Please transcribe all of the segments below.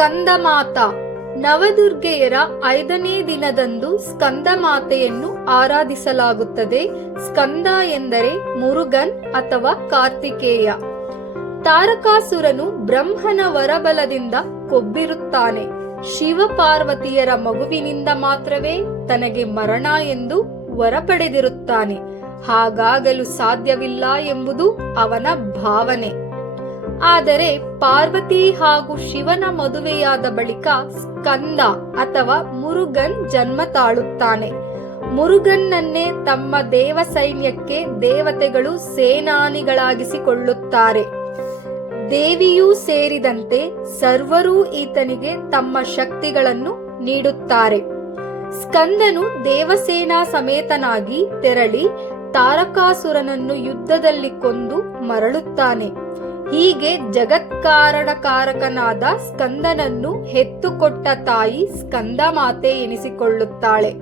ಸ್ಕಂದಮಾತ. ನವದುರ್ಗೆಯರ ಐದನೇ ದಿನದಂದು ಸ್ಕಂದಮಾತೆಯನ್ನು ಆರಾಧಿಸಲಾಗುತ್ತದೆ. ಸ್ಕಂದ ಎಂದರೆ ಮುರುಗನ್ ಅಥವಾ ಕಾರ್ತಿಕೇಯ. ತಾರಕಾಸುರನು ಬ್ರಹ್ಮನ ವರಬಲದಿಂದ ಕೊಬ್ಬಿರುತ್ತಾನೆ. ಶಿವ ಪಾರ್ವತಿಯರ ಮಗುವಿನಿಂದ ಮಾತ್ರವೇ ತನಗೆ ಮರಣ ಎಂದು ವರ ಪಡೆದಿರುತ್ತಾನೆ ಹಾಗಾಗಲು ಸಾಧ್ಯವಿಲ್ಲ ಎಂಬುದು ಅವನ ಭಾವನೆ. ಆದರೆ ಪಾರ್ವತಿ ಹಾಗೂ ಶಿವನ ಮದುವೆಯಾದ ಬಳಿಕ ಸ್ಕಂದ ಅಥವಾ ಮುರುಗನ್ ಜನ್ಮ ತಾಳುತ್ತಾನೆ. ಮುರುಗನ್ನನ್ನೇ ತಮ್ಮ ದೇವ ಸೈನ್ಯಕ್ಕೆ ದೇವತೆಗಳು ಸೇನಾನಿಗಳಾಗಿಸಿಕೊಳ್ಳುತ್ತಾರೆ. ದೇವಿಯೂ ಸೇರಿದಂತೆ ಸರ್ವರೂ ಈತನಿಗೆ ತಮ್ಮ ಶಕ್ತಿಗಳನ್ನು ನೀಡುತ್ತಾರೆ. ಸ್ಕಂದನು ದೇವಸೇನಾ ಸಮೇತನಾಗಿ ತೆರಳಿ ತಾರಕಾಸುರನನ್ನು ಯುದ್ಧದಲ್ಲಿ ಕೊಂದು ಮರಳುತ್ತಾನೆ. ಹೀಗೆ ಜಗತ್ಕಾರಣಕಾರಕನಾದ ಸ್ಕಂದನನ್ನು ಹೆತ್ತುಕೊಟ್ಟ ತಾಯಿ ಸ್ಕಂದ ಮಾತೆ ಎನಿಸಿಕೊಳ್ಳುತ್ತಾಳೆ.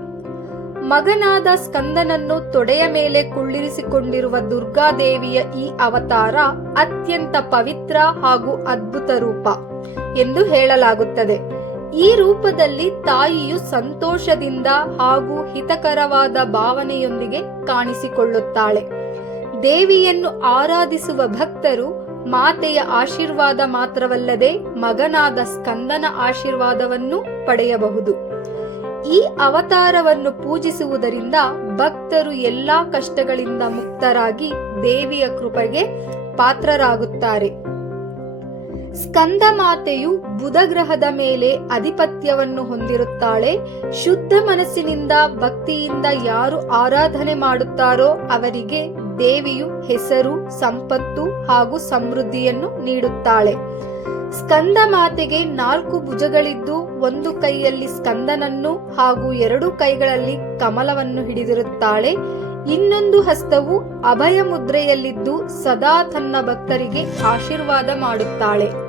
ಮಗನಾದ ಸ್ಕಂದನನ್ನು ತೊಡೆಯ ಮೇಲೆ ಕುಳ್ಳಿರಿಸಿಕೊಂಡಿರುವ ದುರ್ಗಾದೇವಿಯ ಈ ಅವತಾರ ಅತ್ಯಂತ ಪವಿತ್ರ ಹಾಗೂ ಅದ್ಭುತ ರೂಪ ಎಂದು ಹೇಳಲಾಗುತ್ತದೆ. ಈ ರೂಪದಲ್ಲಿ ತಾಯಿಯು ಸಂತೋಷದಿಂದ ಹಾಗೂ ಹಿತಕರವಾದ ಭಾವನೆಯೊಂದಿಗೆ ಕಾಣಿಸಿಕೊಳ್ಳುತ್ತಾಳೆ. ದೇವಿಯನ್ನು ಆರಾಧಿಸುವ ಭಕ್ತರು ಮಾತೆಯ ಆಶೀರ್ವಾದ ಮಾತ್ರವಲ್ಲದೆ ಮಗನಾದ ಸ್ಕಂದನ ಆಶೀರ್ವಾದವನ್ನು ಪಡೆಯಬಹುದು. ಈ ಅವತಾರವನ್ನು ಪೂಜಿಸುವುದರಿಂದ ಭಕ್ತರು ಎಲ್ಲಾ ಕಷ್ಟಗಳಿಂದ ಮುಕ್ತರಾಗಿ ದೇವಿಯ ಕೃಪೆಗೆ ಪಾತ್ರರಾಗುತ್ತಾರೆ. ಸ್ಕಂದ ಮಾತೆಯು ಬುಧ ಗ್ರಹದ ಮೇಲೆ ಅಧಿಪತ್ಯವನ್ನು ಹೊಂದಿರುತ್ತಾಳೆ. ಶುದ್ಧ ಮನಸ್ಸಿನಿಂದ ಭಕ್ತಿಯಿಂದ ಯಾರು ಆರಾಧನೆ ಮಾಡುತ್ತಾರೋ ಅವರಿಗೆ ದೇವಿಯು ಹೆಸರು, ಸಂಪತ್ತು ಹಾಗೂ ಸಮೃದ್ಧಿಯನ್ನು ನೀಡುತ್ತಾಳೆ. ಸ್ಕಂದ ಮಾತೆಗೆ ನಾಲ್ಕು ಭುಜಗಳಿದ್ದು, ಒಂದು ಕೈಯಲ್ಲಿ ಸ್ಕಂದನನ್ನು ಹಾಗೂ ಎರಡು ಕೈಗಳಲ್ಲಿ ಕಮಲವನ್ನು ಹಿಡಿದಿರುತ್ತಾಳೆ. ಇನ್ನೊಂದು ಹಸ್ತವು ಅಭಯ ಮುದ್ರೆಯಲ್ಲಿದ್ದು ಸದಾ ತನ್ನ ಭಕ್ತರಿಗೆ ಆಶೀರ್ವಾದ ಮಾಡುತ್ತಾಳೆ.